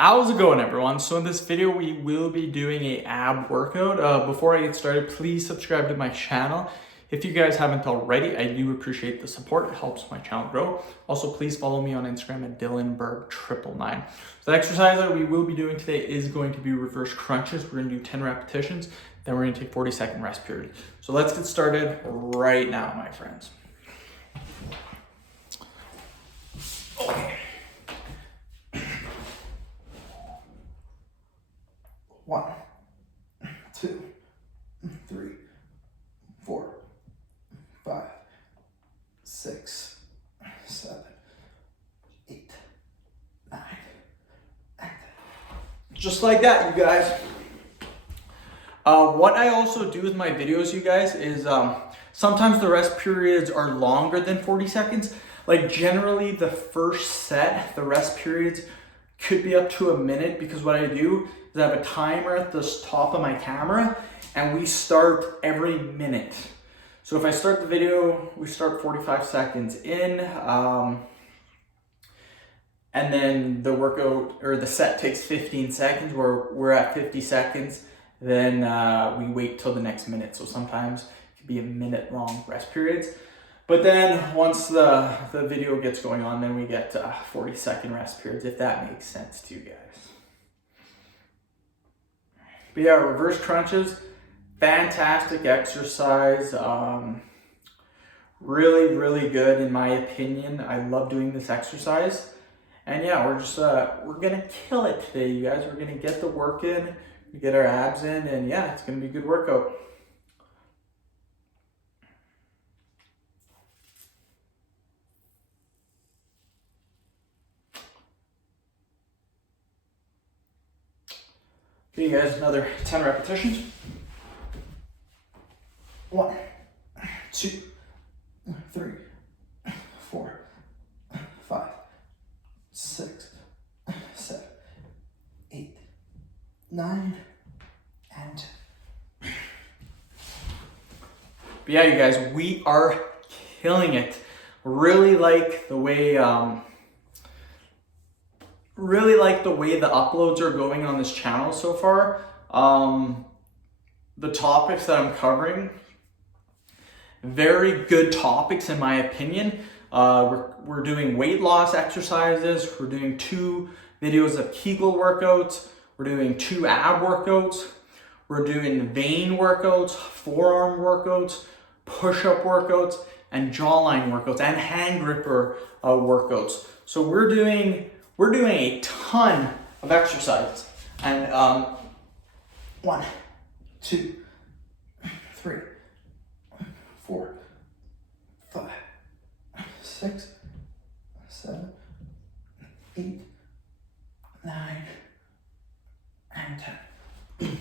How's it going, everyone? So in this video, we will be doing a ab workout. Before I get started, please subscribe to my channel. If you guys haven't already, I do appreciate the support. It helps my channel grow. Also, please follow me on Instagram at DylanBerg999. So the exercise that we will be doing today is going to be reverse crunches. We're gonna do 10 repetitions, then we're gonna take 40-second rest period. So let's get started right now, my friends. Okay. 1, 2, 3, 4, 5, 6, 7, 8, 9, and just like that, you guys. What I also do with my videos, you guys, is sometimes the rest periods are longer than 40 seconds. Like generally the first set, the rest periods could be up to a minute, because what I do is I have a timer at the top of my camera and we start every minute. So if I start the video, we start 45 seconds in, and then the workout or the set takes 15 seconds, where we're at 50 seconds, then we wait till the next minute. So sometimes it could be a minute long rest periods. But then once the video gets going on, then we get 40-second rest periods, if that makes sense to you guys. But yeah, reverse crunches, fantastic exercise. Really, really good in my opinion. I love doing this exercise. And yeah, we're gonna kill it today, you guys. We're gonna get the work in, get our abs in, and yeah, it's gonna be a good workout. Okay, you guys, another 10 repetitions. 1, 2, 3, 4, 5, 6, 7, 8, 9, and 10. But yeah, you guys, we are killing it. Really like the way the uploads are going on this channel so far. The topics that I'm covering, very good topics in my opinion. We're doing weight loss exercises. We're doing 2 videos of Kegel workouts. We're doing 2 ab workouts. We're doing vein workouts, forearm workouts, push-up workouts, and jawline workouts, and hand gripper workouts. So we're doing a ton of exercises. And 1, 2, 3, 4, 5, 6, 7, 8, 9, and 10.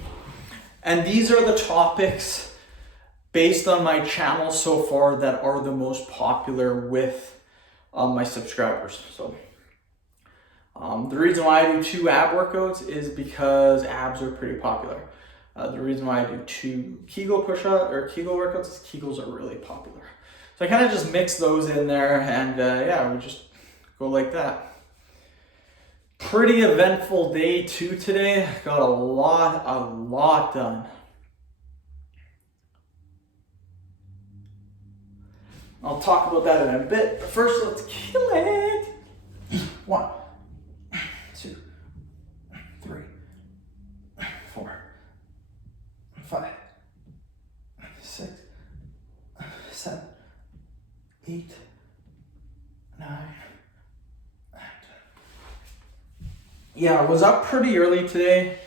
And these are the topics based on my channel so far that are the most popular with my subscribers. So the reason why I do 2 ab workouts is because abs are pretty popular. The reason why I do 2 Kegel push-up or Kegel workouts is Kegels are really popular. So I kind of just mix those in there, and yeah, we just go like that. Pretty eventful day 2 today. Got a lot done. I'll talk about that in a bit, but first let's kill it. 1, 2, 3, 4, 5, 6, 7, 8, 9. Yeah, I was up pretty early today.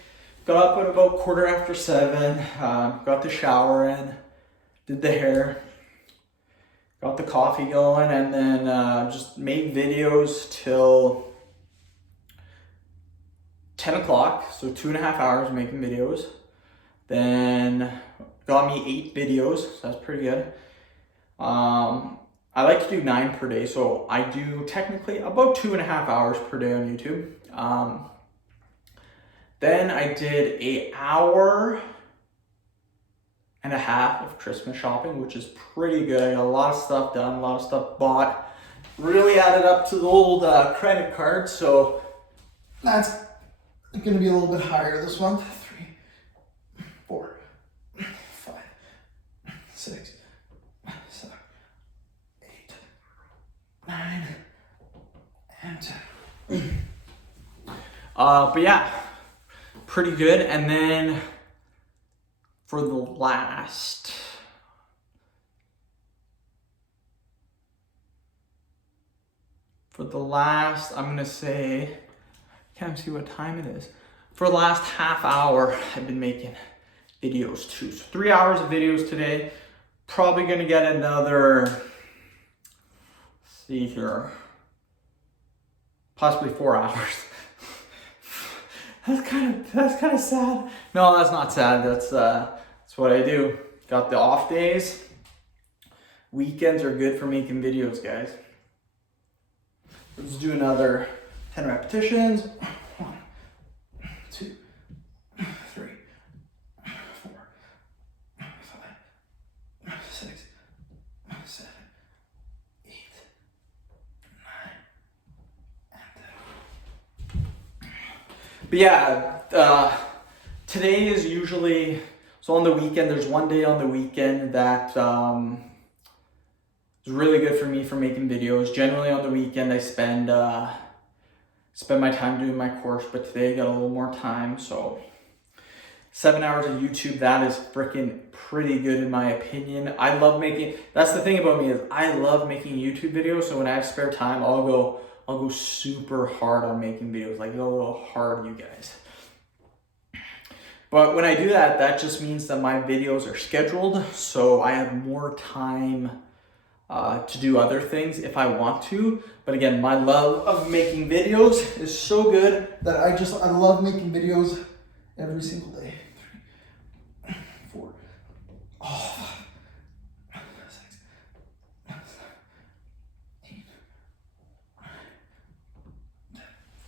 Got up at about 7:15. Got the shower in, did the hair, got the coffee going, and then just made videos till 10 o'clock. So 2.5 hours making videos. Then got me 8 videos, so that's pretty good. I like to do 9 per day, so I do technically about 2.5 hours per day on YouTube. Then I did 1.5 hours of Christmas shopping, which is pretty good. I got a lot of stuff done, a lot of stuff bought. Really added up to the old credit card, so that's going to be a little bit higher this month. 3, 4, 5, 6, 7, 8, 9, and 10. But yeah, pretty good. And then for the last, I'm gonna say, can't see what time it is. For the last half hour, I've been making videos too. So 3 hours of videos today. Probably gonna get another, let's see here, possibly 4 hours. That's kind of sad. No, that's not sad. That's what I do. Got the off days. Weekends are good for making videos, guys. Let's do another 10 repetitions. 1, 2, 3, 4, 5, 6, 7, 8, 9, and 10. But yeah, today is usually, so on the weekend, there's one day on the weekend that is really good for me for making videos. Generally on the weekend, I spend my time doing my course, but today I got a little more time, so 7 hours of YouTube, that is freaking pretty good in my opinion. I love making, that's the thing about me is I love making YouTube videos, so when I have spare time, I'll go super hard on making videos, like go a little hard, you guys. But when I do that, that just means that my videos are scheduled, so I have more time to do other things if I want to. But again, my love of making videos is so good that I love making videos every single day. 3, 4, 6, 7, 8, 9, 10.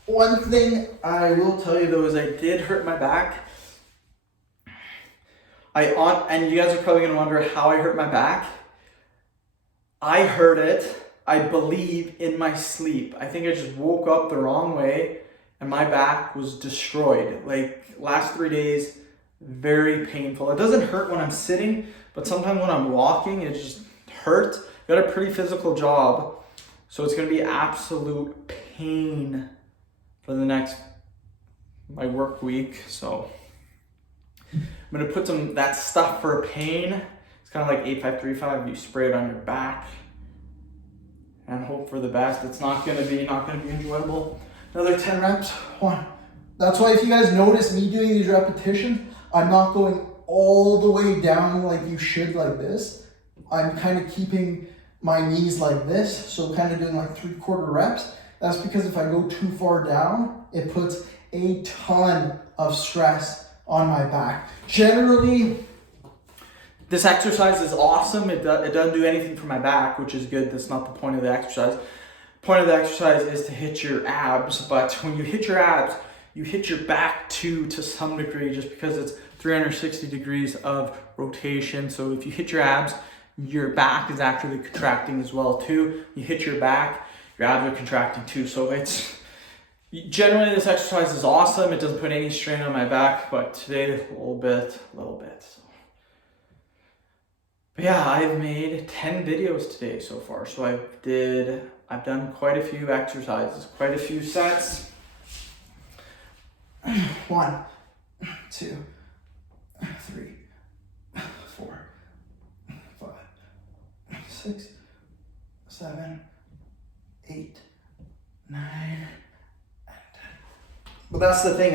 One thing I will tell you though is I did hurt my back. And you guys are probably gonna wonder how I hurt my back. I hurt it, I believe, in my sleep. I think I just woke up the wrong way and my back was destroyed. Like last 3 days, very painful. It doesn't hurt when I'm sitting, but sometimes when I'm walking, it just hurts. Got a pretty physical job, so it's gonna be absolute pain for the next, my work week. So I'm gonna put that stuff for pain. It's kind of like 8535. You spray it on your back and hope for the best. It's not gonna be enjoyable. Another 10 reps. 1. That's why if you guys notice me doing these repetitions, I'm not going all the way down like you should, like this. I'm kind of keeping my knees like this, so kind of doing like 3/4 reps. That's because if I go too far down, it puts a ton of stress on my back. Generally, this exercise is awesome. It doesn't do anything for my back, which is good. That's not the point of the exercise. The point of the exercise is to hit your abs, but when you hit your abs, you hit your back too to some degree, just because it's 360 degrees of rotation. So if you hit your abs, your back is actually contracting as well too. You hit your back, your abs are contracting too. So it's, generally this exercise is awesome. It doesn't put any strain on my back, but today a little bit. So. But yeah, I've made 10 videos today so far. So I've done quite a few exercises, quite a few sets. 1, 2, 3, 4, 5, 6, 7, 8, 9, and 10. But that's the thing,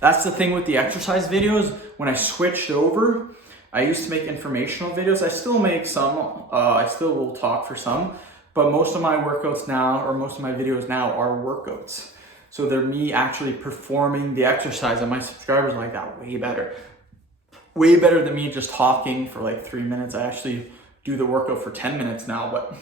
that's the thing with the exercise videos. When I switched over, I used to make informational videos. I still make some, I still will talk for some, but most of my workouts now, or most of my videos now are workouts. So they're me actually performing the exercise, and my subscribers like that way better. Way better than me just talking for like 3 minutes. I actually do the workout for 10 minutes now, but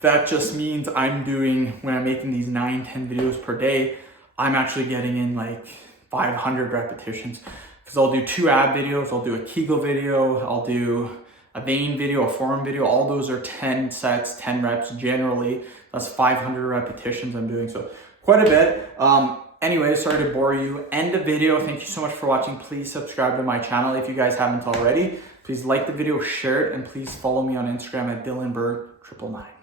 that just means when I'm making these 9-10 videos per day, I'm actually getting in like 500 repetitions. Because I'll do 2 ab videos, I'll do a Kegel video, I'll do a vein video, a forearm video. All those are 10 sets, 10 reps generally. That's 500 repetitions I'm doing. So quite a bit. Anyway, sorry to bore you. End the video. Thank you so much for watching. Please subscribe to my channel if you guys haven't already. Please like the video, share it, and please follow me on Instagram at DylanBerg999.